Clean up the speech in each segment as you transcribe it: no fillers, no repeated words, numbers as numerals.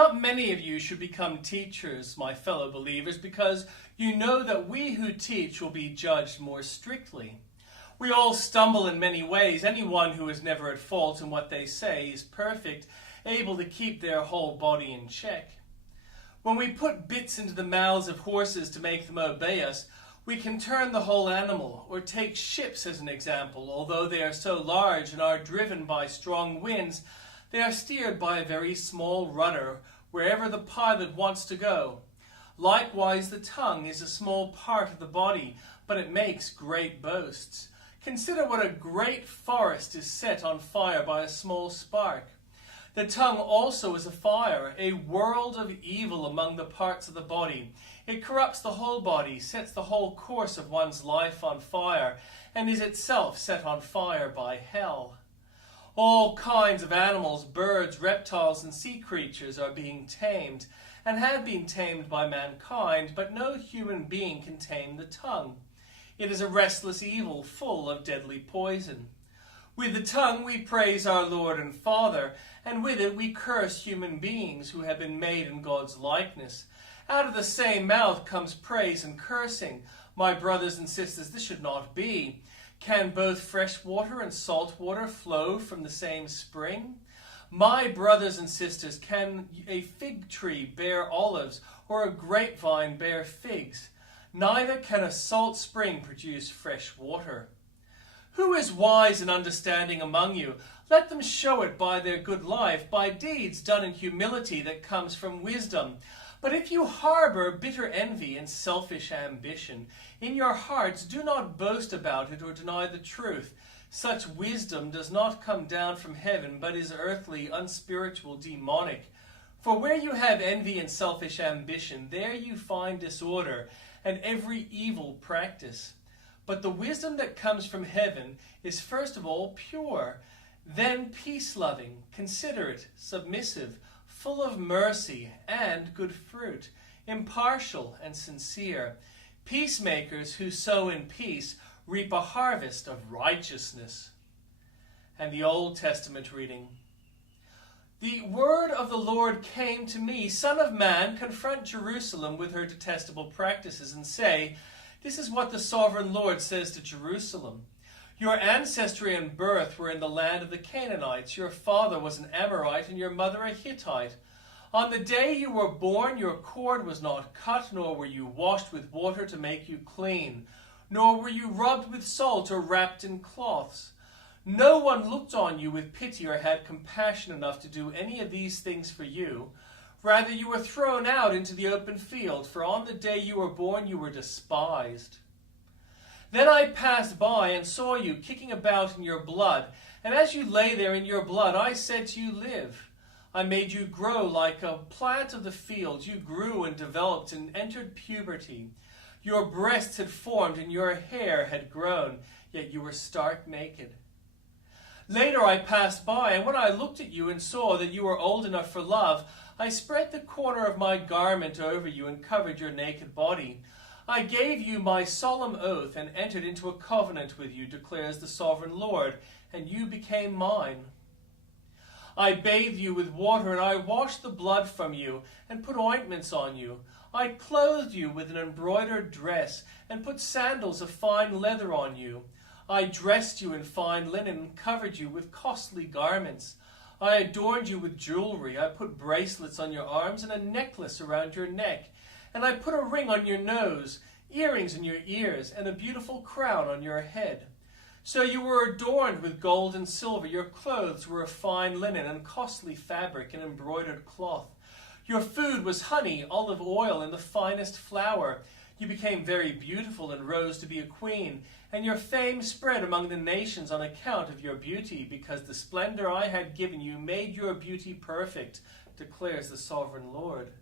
Not many of you should become teachers, my fellow believers, because you know that we who teach will be judged more strictly. We all stumble in many ways. Anyone who is never at fault in what they say is perfect, able to keep their whole body in check. When we put bits into the mouths of horses to make them obey us, we can turn the whole animal, or take ships as an example. Although they are so large and are driven by strong winds, they are steered by a very small rudder wherever the pilot wants to go. Likewise, the tongue is a small part of the body, but it makes great boasts. Consider what a great forest is set on fire by a small spark. The tongue also is a fire, a world of evil among the parts of the body. It corrupts the whole body, sets the whole course of one's life on fire, and is itself set on fire by hell. All kinds of animals, birds, reptiles, and sea creatures are being tamed, and have been tamed by mankind, but no human being can tame the tongue. It is a restless evil, full of deadly poison. With the tongue we praise our Lord and Father, and with it we curse human beings who have been made in God's likeness. Out of the same mouth comes praise and cursing. My brothers and sisters, this should not be. Can both fresh water and salt water flow from the same spring? My brothers and sisters, can a fig tree bear olives, or a grapevine bear figs? Neither can a salt spring produce fresh water. Who is wise and understanding among you? Let them show it by their good life, by deeds done in humility that comes from wisdom. But if you harbor bitter envy and selfish ambition in your hearts, do not boast about it or deny the truth. Such wisdom does not come down from heaven, but is earthly, unspiritual, demonic. For where you have envy and selfish ambition, there you find disorder and every evil practice. But the wisdom that comes from heaven is first of all pure, then peace-loving, considerate, submissive, full of mercy and good fruit, impartial and sincere. Peacemakers who sow in peace reap a harvest of righteousness. And the Old Testament reading. The word of the Lord came to me, Son of man, confront Jerusalem with her detestable practices and say, this is what the sovereign Lord says to Jerusalem. Your ancestry and birth were in the land of the Canaanites. Your father was an Amorite and your mother a Hittite. On the day you were born, your cord was not cut, nor were you washed with water to make you clean, nor were you rubbed with salt or wrapped in cloths. No one looked on you with pity or had compassion enough to do any of these things for you. Rather, you were thrown out into the open field, for on the day you were born you were despised. Then I passed by and saw you kicking about in your blood, and as you lay there in your blood, I said to you, live. I made you grow like a plant of the field. You grew and developed and entered puberty. Your breasts had formed and your hair had grown, yet you were stark naked. Later I passed by, and when I looked at you and saw that you were old enough for love, I spread the corner of my garment over you and covered your naked body. I gave you my solemn oath and entered into a covenant with you, declares the sovereign Lord, and you became mine. I bathed you with water, and I washed the blood from you and put ointments on you. I clothed you with an embroidered dress and put sandals of fine leather on you. I dressed you in fine linen and covered you with costly garments. I adorned you with jewelry. I put bracelets on your arms and a necklace around your neck. And I put a ring on your nose, earrings in your ears, and a beautiful crown on your head. So you were adorned with gold and silver. Your clothes were of fine linen and costly fabric and embroidered cloth. Your food was honey, olive oil, and the finest flour. You became very beautiful and rose to be a queen, and your fame spread among the nations on account of your beauty, because the splendor I had given you made your beauty perfect, declares the sovereign Lord.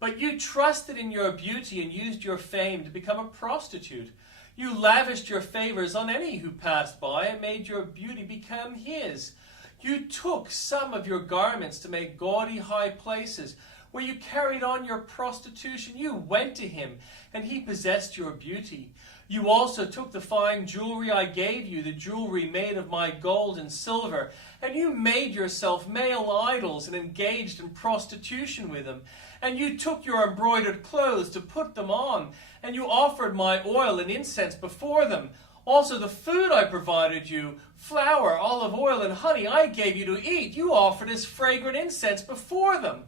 But you trusted in your beauty and used your fame to become a prostitute. You lavished your favors on any who passed by and made your beauty become his. You took some of your garments to make gaudy high places. where you carried on your prostitution. You went to him, and he possessed your beauty. You also took the fine jewelry I gave you, the jewelry made of my gold and silver, and you made yourself male idols and engaged in prostitution with them. And you took your embroidered clothes to put them on, and you offered my oil and incense before them. Also the food I provided you, flour, olive oil, and honey, I gave you to eat. You offered as fragrant incense before them.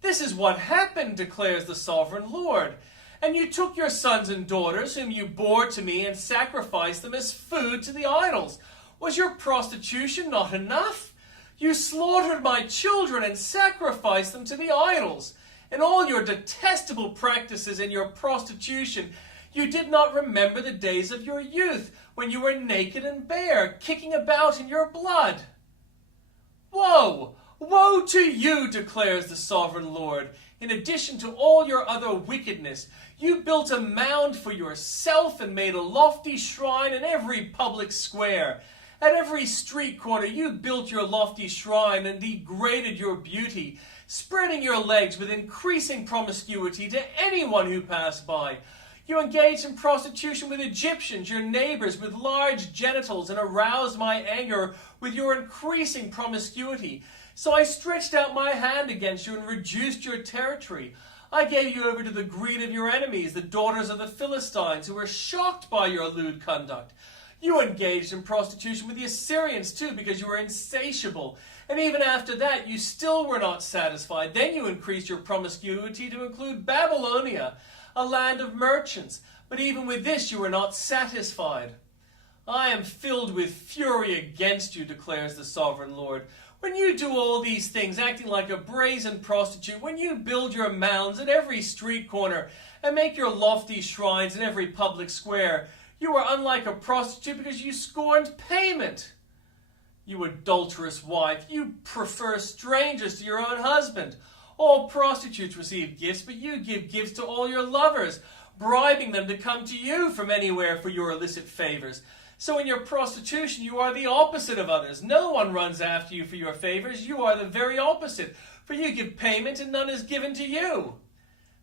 This is what happened, declares the sovereign Lord. And you took your sons and daughters, whom you bore to me, and sacrificed them as food to the idols. Was your prostitution not enough? You slaughtered my children and sacrificed them to the idols. In all your detestable practices and your prostitution, you did not remember the days of your youth, when you were naked and bare, kicking about in your blood. Woe! Woe to you, declares the sovereign Lord. In addition to all your other wickedness, you built a mound for yourself and made a lofty shrine in every public square. At every street corner you built your lofty shrine and degraded your beauty, spreading your legs with increasing promiscuity to anyone who passed by. You engaged in prostitution with Egyptians, your neighbors, with large genitals, and aroused my anger with your increasing promiscuity. So I stretched out my hand against you and reduced your territory. I gave you over to the greed of your enemies, the daughters of the Philistines, who were shocked by your lewd conduct. You engaged in prostitution with the Assyrians too, because you were insatiable. And even after that, you still were not satisfied. Then you increased your promiscuity to include Babylonia, a land of merchants. But even with this, you were not satisfied. I am filled with fury against you, declares the sovereign Lord. When you do all these things, acting like a brazen prostitute, when you build your mounds at every street corner and make your lofty shrines in every public square, you are unlike a prostitute because you scorned payment. You adulterous wife, you prefer strangers to your own husband. All prostitutes receive gifts, but you give gifts to all your lovers, bribing them to come to you from anywhere for your illicit favors. So in your prostitution, you are the opposite of others. No one runs after you for your favors. You are the very opposite, for you give payment and none is given to you.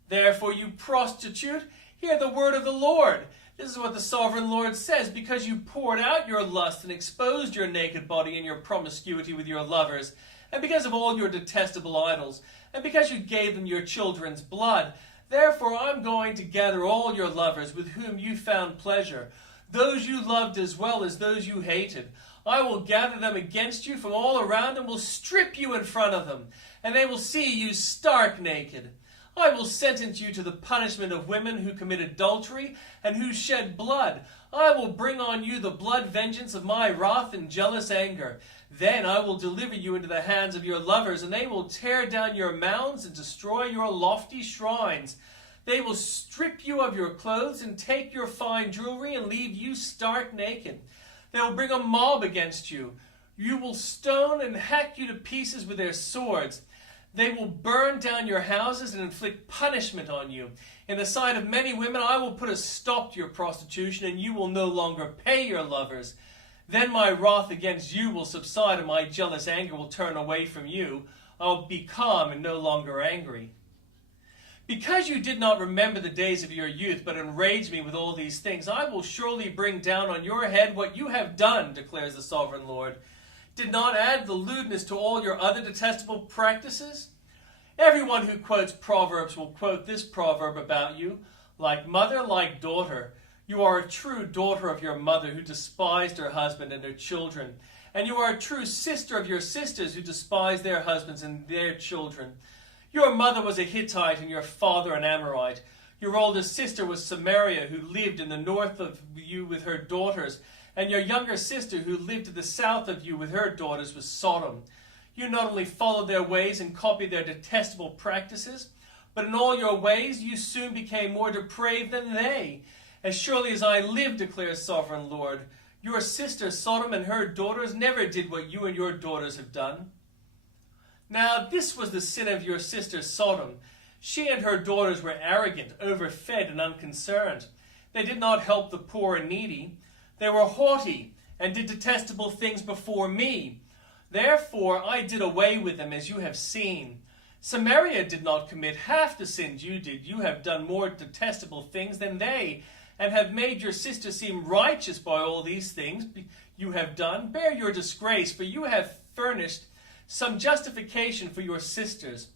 Therefore, you prostitute, hear the word of the Lord. This is what the sovereign Lord says, because you poured out your lust and exposed your naked body in your promiscuity with your lovers, and because of all your detestable idols, and because you gave them your children's blood. Therefore, I'm going to gather all your lovers with whom you found pleasure, those you loved as well as those you hated. I will gather them against you from all around and will strip you in front of them, and they will see you stark naked. I will sentence you to the punishment of women who commit adultery and who shed blood. I will bring on you the blood vengeance of my wrath and jealous anger. Then I will deliver you into the hands of your lovers, and they will tear down your mounds and destroy your lofty shrines. They will strip you of your clothes and take your fine jewelry and leave you stark naked. They will bring a mob against you. You will stone and hack you to pieces with their swords. They will burn down your houses and inflict punishment on you. In the sight of many women, I will put a stop to your prostitution, and you will no longer pay your lovers. Then my wrath against you will subside, and my jealous anger will turn away from you. I will be calm and no longer angry. Because you did not remember the days of your youth, but enraged me with all these things, I will surely bring down on your head what you have done, declares the sovereign Lord. Did not add the lewdness to all your other detestable practices? Everyone who quotes Proverbs will quote this proverb about you: like mother, like daughter. You are a true daughter of your mother who despised her husband and her children. And you are a true sister of your sisters who despised their husbands and their children. Your mother was a Hittite and your father an Amorite. Your older sister was Samaria, who lived in the north of you with her daughters. And your younger sister, who lived to the south of you with her daughters, was Sodom. You not only followed their ways and copied their detestable practices, but in all your ways you soon became more depraved than they. As surely as I live, declares sovereign Lord, your sister Sodom and her daughters never did what you and your daughters have done. Now this was the sin of your sister Sodom. She and her daughters were arrogant, overfed, and unconcerned. They did not help the poor and needy. They were haughty and did detestable things before me. Therefore I did away with them, as you have seen. Samaria did not commit half the sins you did. You have done more detestable things than they, and have made your sister seem righteous by all these things you have done. Bear your disgrace, for you have furnished some justification for your sisters.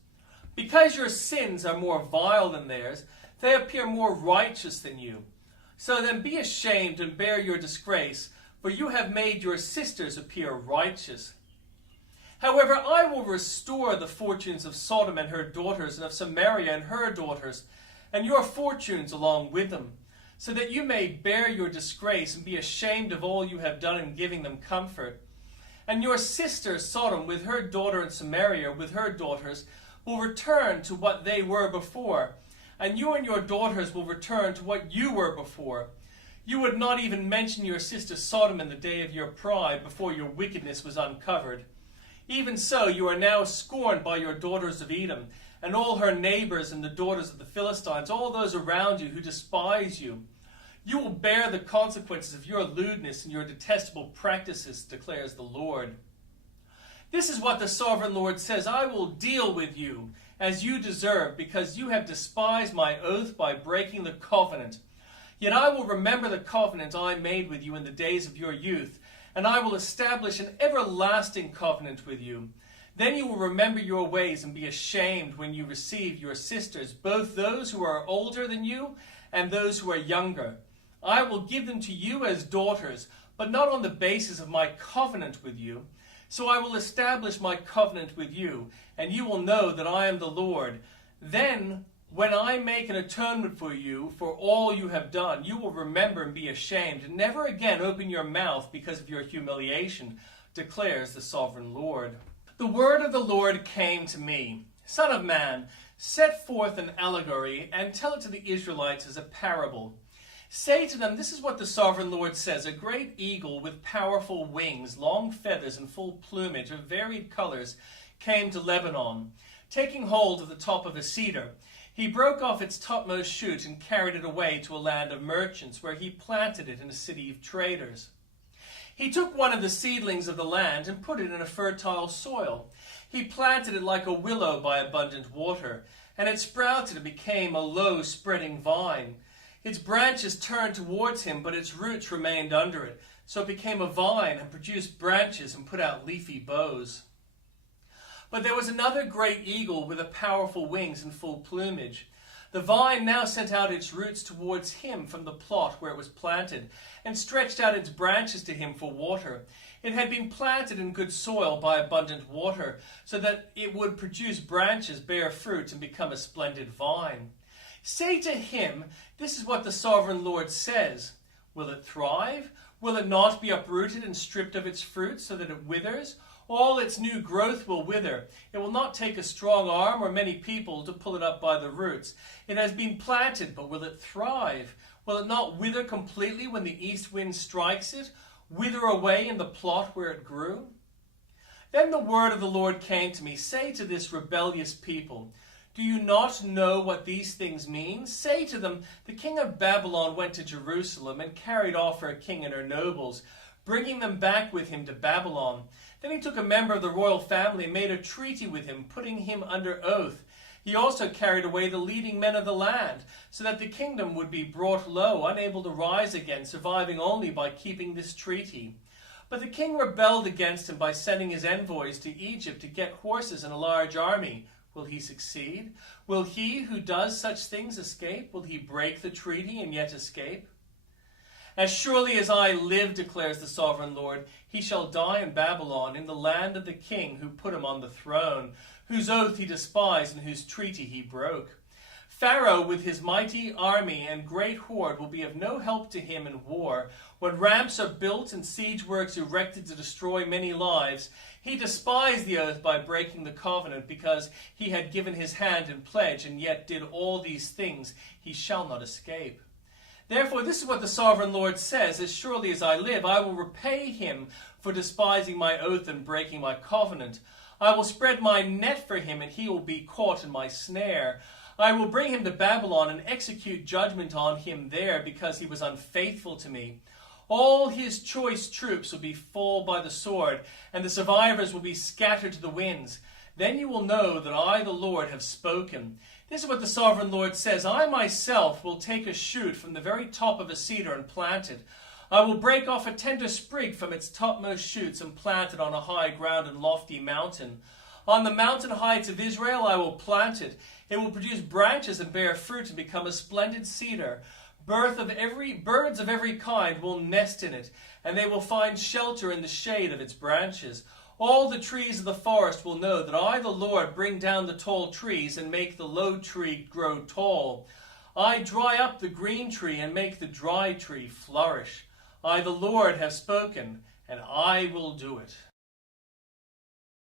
Because your sins are more vile than theirs, they appear more righteous than you. So then be ashamed and bear your disgrace, for you have made your sisters appear righteous. However, I will restore the fortunes of Sodom and her daughters, and of Samaria and her daughters, and your fortunes along with them, so that you may bear your disgrace and be ashamed of all you have done in giving them comfort. And your sister Sodom with her daughter, and Samaria with her daughters will return to what they were before, and you and your daughters will return to what you were before. You would not even mention your sister Sodom in the day of your pride, before your wickedness was uncovered. Even so, you are now scorned by your daughters of Edom, and all her neighbors and the daughters of the Philistines, all those around you who despise you. You will bear the consequences of your lewdness and your detestable practices, declares the Lord. This is what the sovereign Lord says: I will deal with you as you deserve, because you have despised my oath by breaking the covenant. Yet I will remember the covenant I made with you in the days of your youth, and I will establish an everlasting covenant with you. Then you will remember your ways and be ashamed when you receive your sisters, both those who are older than you and those who are younger. I will give them to you as daughters, but not on the basis of my covenant with you. So I will establish my covenant with you, and you will know that I am the Lord. Then, when I make an atonement for you for all you have done, you will remember and be ashamed, and never again open your mouth because of your humiliation, declares the sovereign Lord. The word of the Lord came to me. Son of man, set forth an allegory and tell it to the Israelites as a parable. Say to them, this is what the sovereign Lord says: a great eagle with powerful wings, long feathers, and full plumage of varied colors came to Lebanon. Taking hold of the top of a cedar, he broke off its topmost shoot and carried it away to a land of merchants, where he planted it in a city of traders. He took one of the seedlings of the land and put it in a fertile soil. He planted it like a willow by abundant water, and it sprouted and became a low spreading vine. Its branches turned towards him, but its roots remained under it. So it became a vine and produced branches and put out leafy boughs. But there was another great eagle with powerful wings and full plumage. The vine now sent out its roots towards him from the plot where it was planted, and stretched out its branches to him for water. It had been planted in good soil by abundant water, so that it would produce branches, bear fruit, and become a splendid vine. Say to him, this is what the sovereign Lord says: will it thrive? Will it not be uprooted and stripped of its fruit, so that it withers? All its new growth will wither. It will not take a strong arm or many people to pull it up by the roots. It has been planted, but will it thrive? Will it not wither completely when the east wind strikes it? Wither away in the plot where it grew? Then the word of the Lord came to me: say to this rebellious people, do you not know what these things mean? Say to them, the king of Babylon went to Jerusalem and carried off her king and her nobles, bringing them back with him to Babylon. Then he took a member of the royal family and made a treaty with him, putting him under oath. He also carried away the leading men of the land, so that the kingdom would be brought low, unable to rise again, surviving only by keeping this treaty. But the king rebelled against him by sending his envoys to Egypt to get horses and a large army. Will he succeed? Will he who does such things escape? Will he break the treaty and yet escape? As surely as I live, declares the sovereign Lord, he shall die in Babylon, in the land of the king who put him on the throne, whose oath he despised and whose treaty he broke. Pharaoh with his mighty army and great horde will be of no help to him in war. When ramps are built and siege works erected to destroy many lives, he despised the oath by breaking the covenant, because he had given his hand in pledge and yet did all these things. He shall not escape. Therefore, this is what the sovereign Lord says: as surely as I live, I will repay him for despising my oath and breaking my covenant. I will spread my net for him, and he will be caught in my snare. I will bring him to Babylon and execute judgment on him there, because he was unfaithful to me. All his choice troops will fall by the sword, and the survivors will be scattered to the winds. Then you will know that I, the Lord, have spoken. This is what the sovereign Lord says. I myself will take a shoot from the very top of a cedar and plant it. I will break off a tender sprig from its topmost shoots and plant it on a high ground and lofty mountain. On the mountain heights of Israel I will plant it. It will produce branches and bear fruit and become a splendid cedar. Birds of every kind will nest in it, and they will find shelter in the shade of its branches. All the trees of the forest will know that I, the Lord, bring down the tall trees and make the low tree grow tall. I dry up the green tree and make the dry tree flourish. I, the Lord, have spoken, and I will do it.